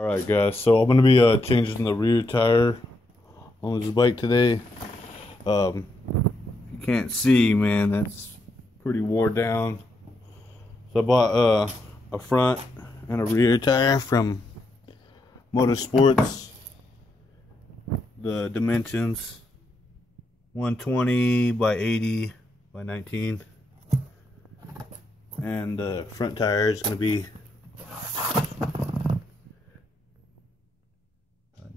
Alright guys, so I'm going to be changing the rear tire on this bike today. You can't see, man, that's pretty wore down. So I bought a front and a rear tire from Motorsports. The dimensions 120 by 80 by 19. And the front tire is going to be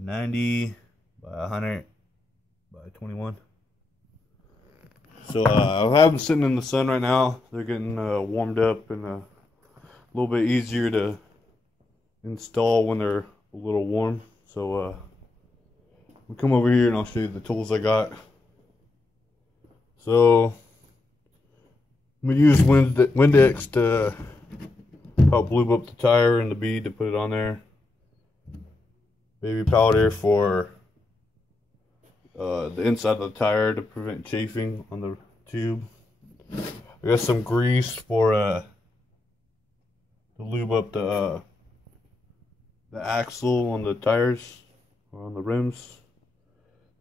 90 by 100 by 21. So I have them sitting in the sun right now. They're getting warmed up and a little bit easier to install when they're a little warm. So we'll come over here and I'll show you the tools I got. So I'm going to use Windex to help lube up the tire and the bead to put it on there. Baby powder for the inside of the tire to prevent chafing on the tube. I got some grease for to lube up the axle on the tires or on the rims.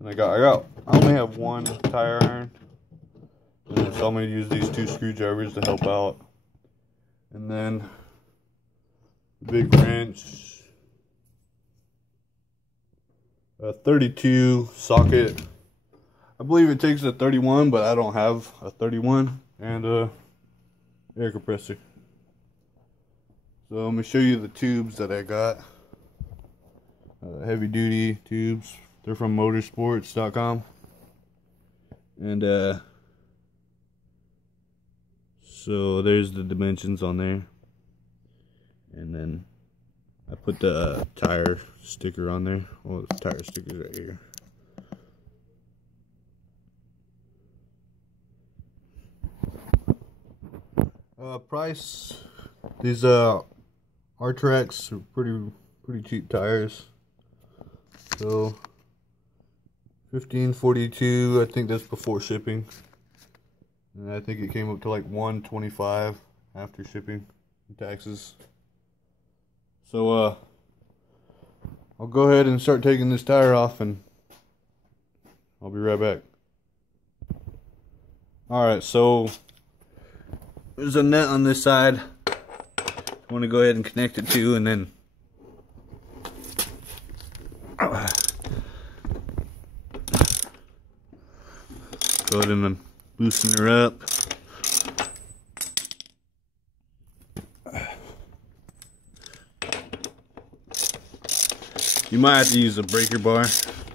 And I only have one tire iron, and so I'm going to use these two screwdrivers to help out. And then the big wrench. A 32 socket. I believe it takes a 31, but I don't have a 31, and a air compressor. So let me show you the tubes that I got. Heavy duty tubes. They're from motorsports.com. And so there's the dimensions on there. And then I put the tire sticker on there. Well, the tire sticker's right here. Price. These R-Trax are pretty cheap tires. So $15.42. I think that's before shipping. And I think it came up to like $125 after shipping and taxes. So I'll go ahead and start taking this tire off and I'll be right back. Alright, so there's a nut on this side. I want to go ahead and connect it to, and then go ahead and loosen her up. You might have to use a breaker bar,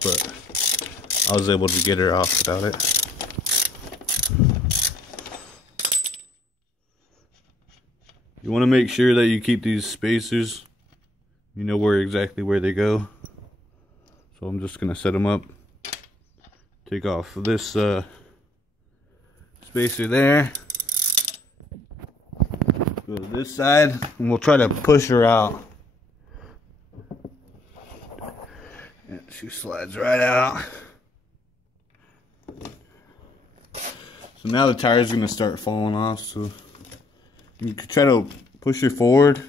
but I was able to get her off without it. You want to make sure that you keep these spacers. You know exactly where they go. So I'm just going to set them up. Take off this spacer there. Go to this side, and we'll try to push her out. And she slides right out. So now the tire is going to start falling off. So you can try to push her forward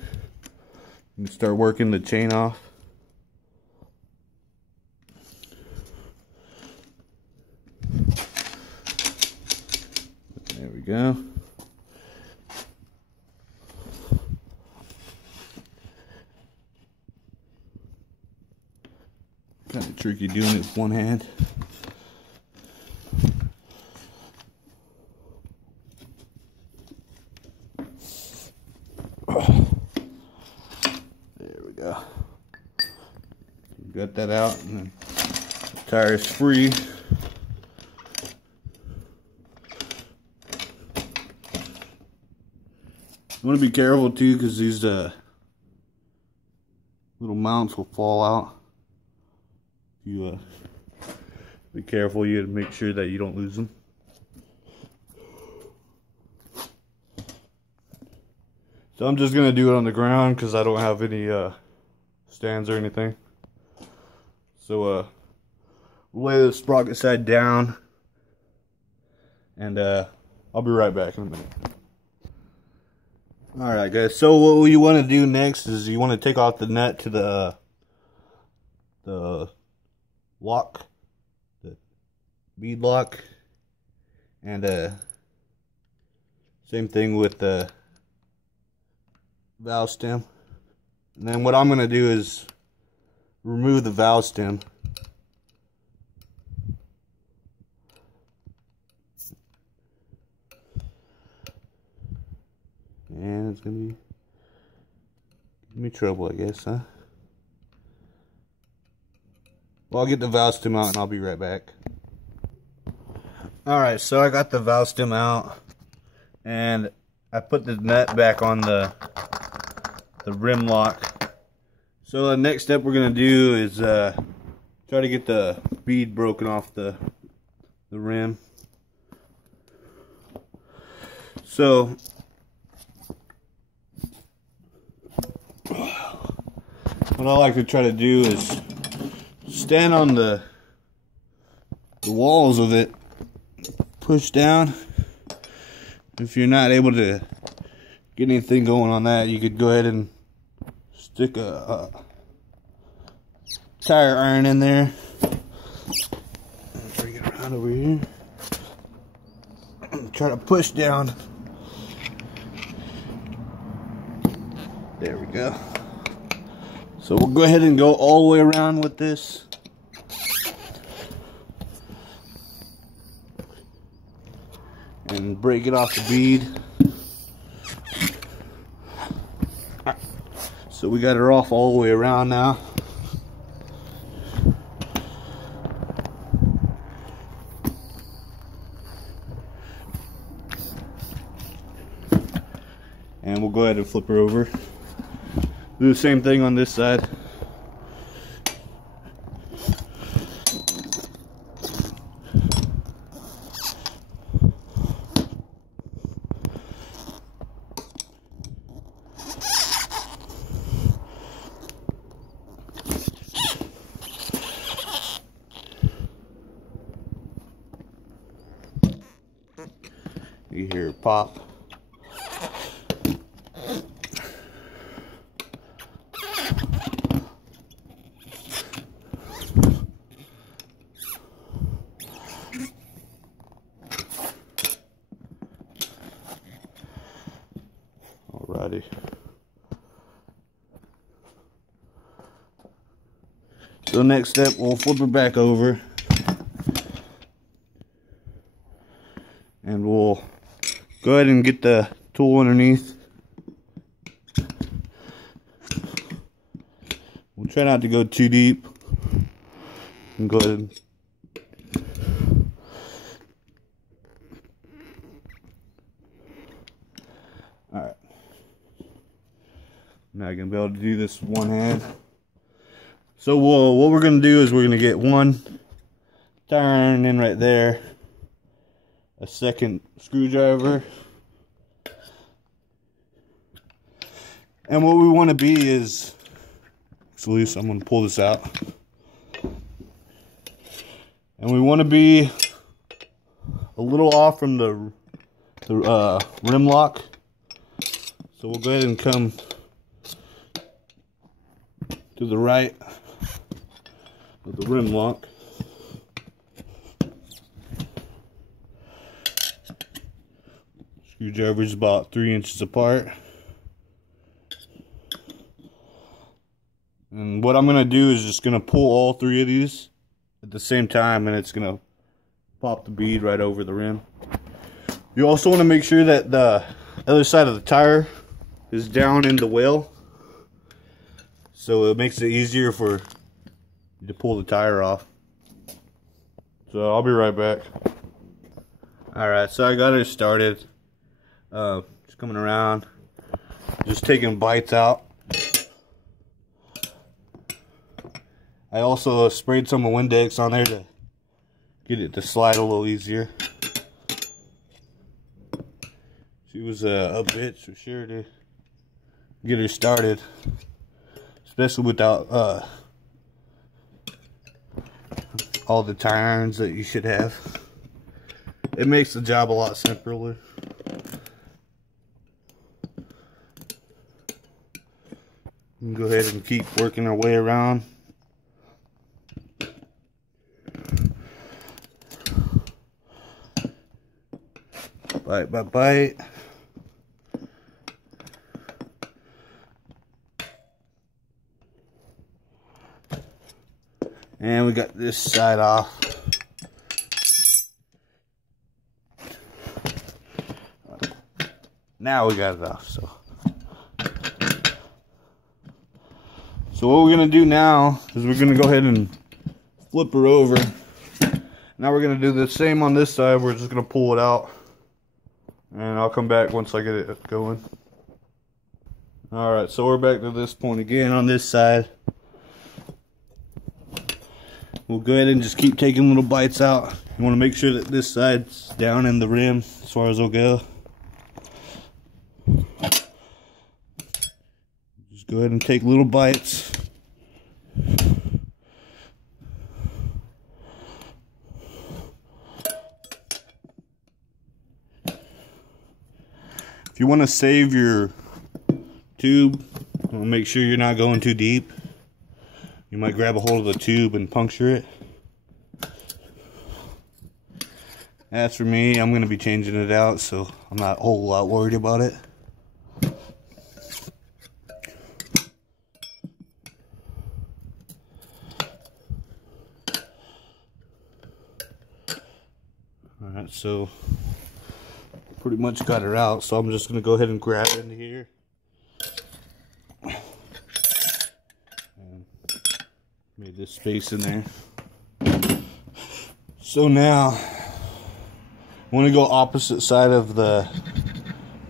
and start working the chain off. There we go. Kind of tricky doing it with one hand. There we go. Got that out, and then the tire is free. You want to be careful too, because these little mounts will fall out. You be careful. You have to make sure that you don't lose them. So I'm just gonna do it on the ground because I don't have any stands or anything. So we'll lay the sprocket side down, and I'll be right back in a minute. Alright guys, so what you want to do next is you want to take off the nut to the the lock, the bead lock, and same thing with the valve stem. And then what I'm going to do is remove the valve stem. And it's going to be give me trouble, I guess, huh? Well, I'll get the valve stem out and I'll be right back. Alright, so I got the valve stem out and I put the nut back on the rim lock. So the next step we're going to do is try to get the bead broken off the rim. So what I like to try to do is stand on the walls of it, push down. If you're not able to get anything going on that, you could go ahead and stick a tire iron in there. Bring it around over here. Try to push down. There we go. So we'll go ahead and go all the way around with this. And break it off the bead. So we got her off all the way around now. And we'll go ahead and flip her over. Do the same thing on this side. You hear it pop. Alrighty. So next step, we'll flip it back over. And we'll go ahead and get the tool underneath. We'll try not to go too deep. And go ahead and alright. Now I'm gonna be able to do this with one hand. So what we're gonna do is we're gonna get one tire iron in right there, a second screwdriver, and what we want to be is, it's loose, I'm going to pull this out, and we want to be a little off from the rim lock. So we'll go ahead and come to the right of the rim lock. Screwdriver's about 3 inches apart. And what I'm going to do is just going to pull all 3 of these at the same time, and it's going to pop the bead right over the rim. You also want to make sure that the other side of the tire is down in the wheel, so it makes it easier for you to pull the tire off. So I'll be right back. Alright, so I got it started. Just coming around, just taking bites out. I also sprayed some Windex on there to get it to slide a little easier. She was a bitch for sure to get her started, especially without all the tire irons that you should have. It makes the job a lot simpler. You can go ahead and keep working our way around. Bite by bite. And we got this side off. Now we got it off. So what we're gonna do now is we're gonna go ahead and flip her over. Now we're gonna do the same on this side. We're just gonna pull it out, and I'll come back once I get it going. All right, so we're back to this point again on this side. We'll go ahead and just keep taking little bites out. You want to make sure that this side's down in the rim as far as it'll go. Just go ahead and take little bites. If you want to save your tube, make sure you're not going too deep. You might grab a hold of the tube and puncture it. As for me, I'm going to be changing it out, so I'm not a whole lot worried about it. Alright, so pretty much got her out, so I'm just going to go ahead and grab it into here. Made this space in there. So now I want to go opposite side of the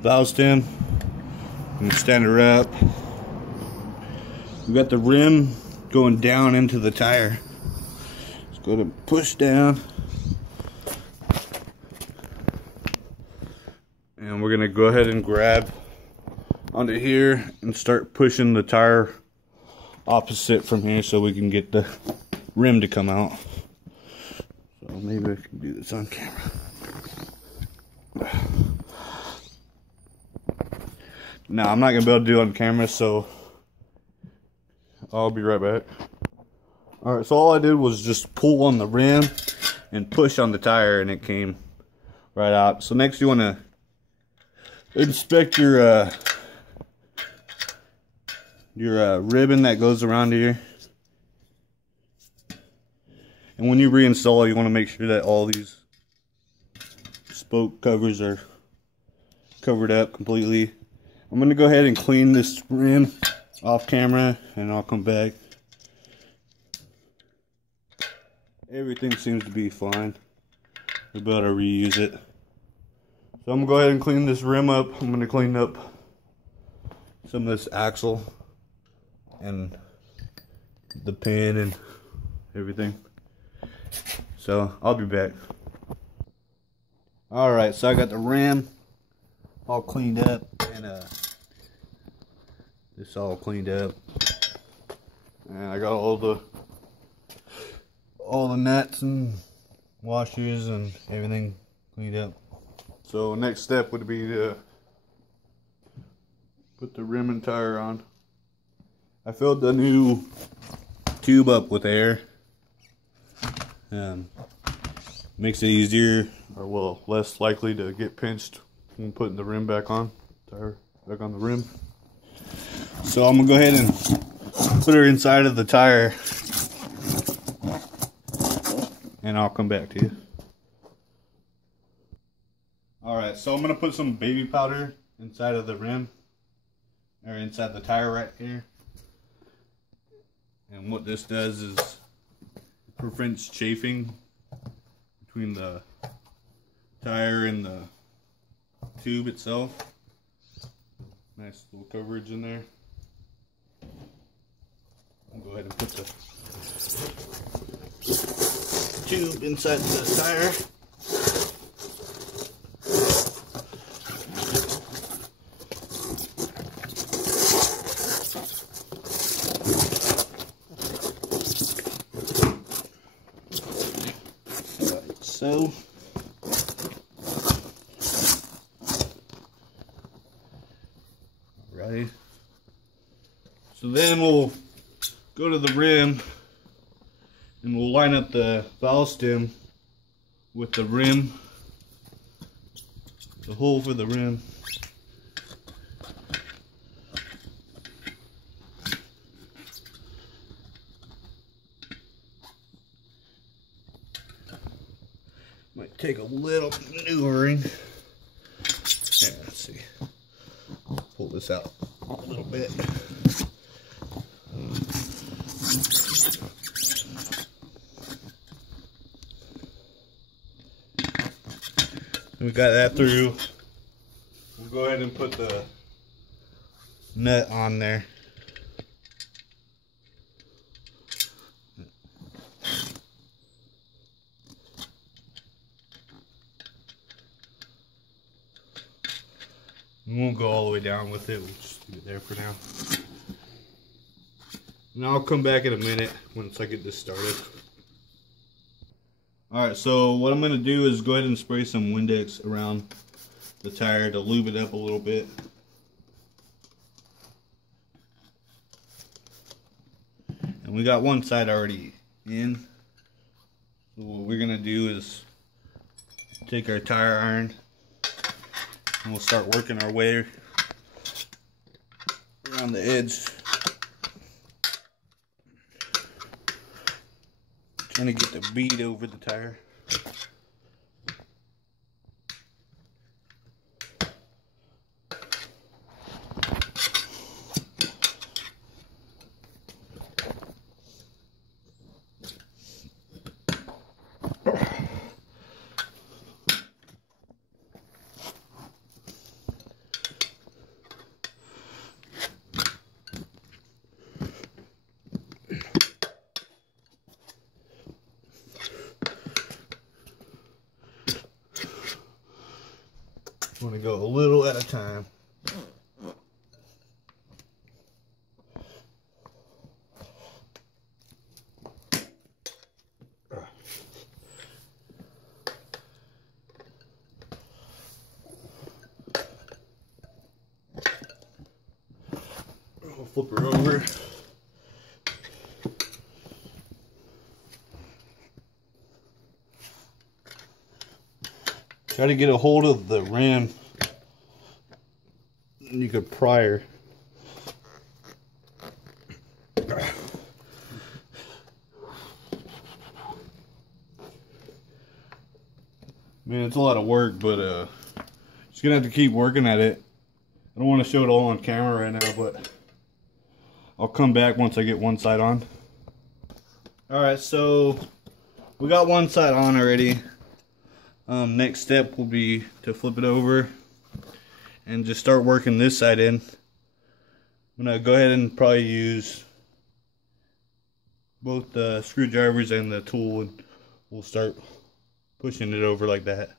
valve stem and stand her up. We got the rim going down into the tire. Just go to push down, and we're gonna go ahead and grab onto here and start pushing the tire opposite from here so we can get the rim to come out. So maybe I can do this on camera. No, I'm not gonna be able to do it on camera, so I'll be right back. Alright, so all I did was just pull on the rim and push on the tire, and it came right out. So next you want to inspect your ribbon that goes around here. And when you reinstall, you want to make sure that all these spoke covers are covered up completely. I'm going to go ahead and clean this rim off camera, and I'll come back. Everything seems to be fine. We're about to reuse it. So I'm going to go ahead and clean this rim up. I'm going to clean up some of this axle and the pin and everything. So I'll be back. Alright, so I got the rim all cleaned up, and this all cleaned up, and I got all the nuts and washers and everything cleaned up. So next step would be to put the rim and tire on. I filled the new tube up with air. Makes it easier, or well, less likely to get pinched when putting the rim back on. Tire back on the rim. So I'm gonna go ahead and put her inside of the tire, and I'll come back to you. Alright, so I'm gonna put some baby powder inside of the rim, or inside the tire right here. And what this does is prevents chafing between the tire and the tube itself. Nice little coverage in there. I'll go ahead and put the tube inside the tire. So alrighty. So then we'll go to the rim and we'll line up the valve stem with the rim the hole for the rim. Might take a little maneuvering. Yeah, let's see. Pull this out a little bit. We got that through. We'll go ahead and put the nut on there. We won't go all the way down with it. We'll just leave it there for now. And I'll come back in a minute once I get this started. Alright, so what I'm going to do is go ahead and spray some Windex around the tire to lube it up a little bit. And we got one side already in. So what we're going to do is take our tire iron and we'll start working our way around the edge. Trying to get the bead over the tire. Want to go a little at a time. I'll flip her over. Try to get a hold of the rim. You could pry her. Man, it's a lot of work, but just gonna have to keep working at it. I don't want to show it all on camera right now, but I'll come back once I get one side on. Alright, so we got one side on already. Next step will be to flip it over and just start working this side in. I'm gonna go ahead and probably use both the screwdrivers and the tool, and we'll start pushing it over like that.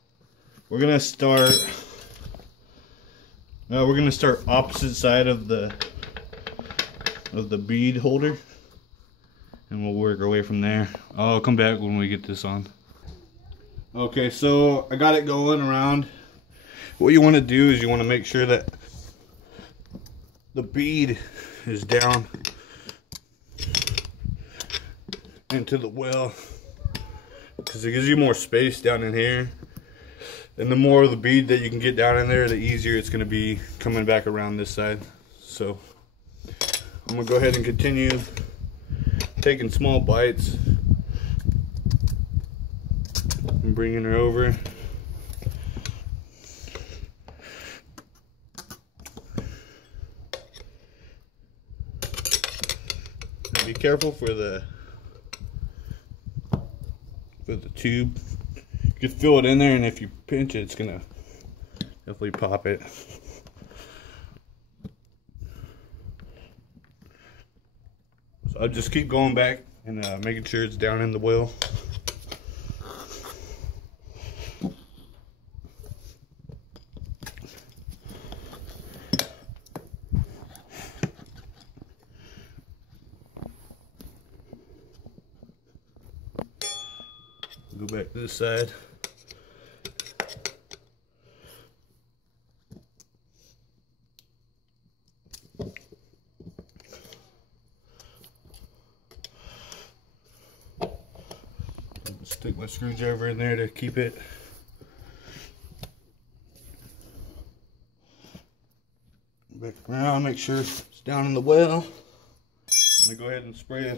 We're gonna start opposite side of the bead holder, and we'll work our way from there. I'll come back when we get this on. Okay, so I got it going around. What you want to do is you want to make sure that the bead is down into the well, because it gives you more space down in here, and the more of the bead that you can get down in there, the easier it's going to be coming back around this side. So I'm going to go ahead and continue taking small bites and bringing her over. And be careful for the tube. You can feel it in there, and if you pinch it, it's gonna definitely pop it. So I'll just keep going back and making sure it's down in the well. Go back to this side. Stick my screwdriver in there to keep it. Now make sure it's down in the well. I'm gonna go ahead and spray a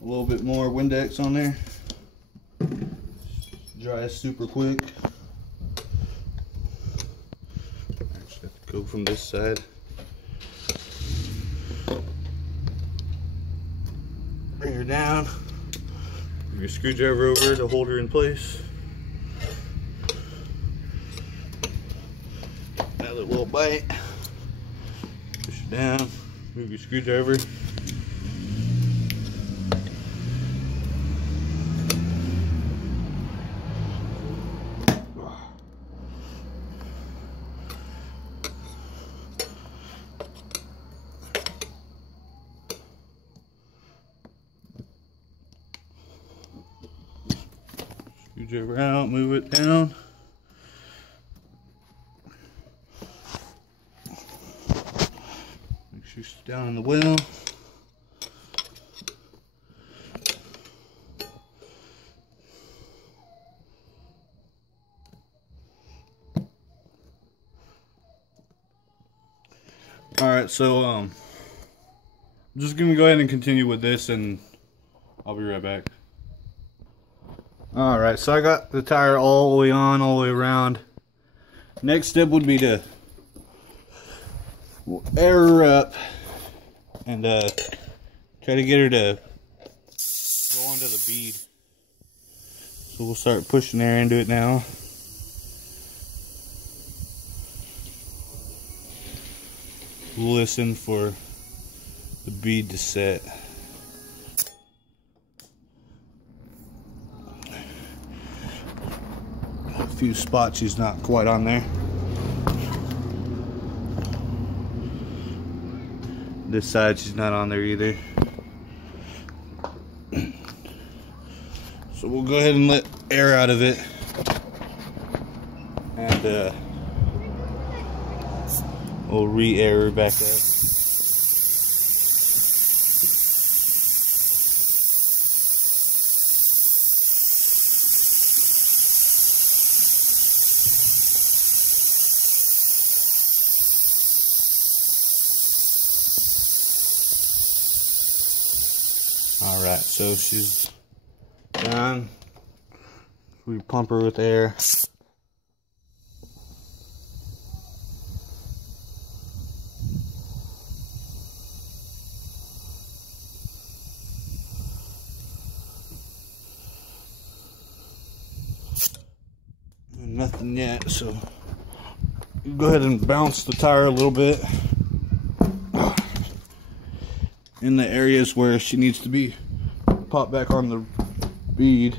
little bit more Windex on there. Dries super quick. Actually have to go from this side. Bring her down. Move your screwdriver over to hold her in place. Another little bite. Push it down. Move your screwdriver. Screwdriver out, move it down. Make sure it's down in the well. Alright, so I'm just gonna go ahead and continue with this and I'll be right back. Alright, so I got the tire all the way on, all the way around. Next step would be to air her up and try to get her to go onto the bead. So we'll start pushing air into it now. We'll listen for the bead to set. A few spots she's not quite on there. This side she's not on there either. So we'll go ahead and let air out of it. And we'll re-air her back up. Alright, so she's done. We pump her with air. Nothing yet, so go ahead and bounce the tire a little bit in the areas where she needs to be popped back on the bead.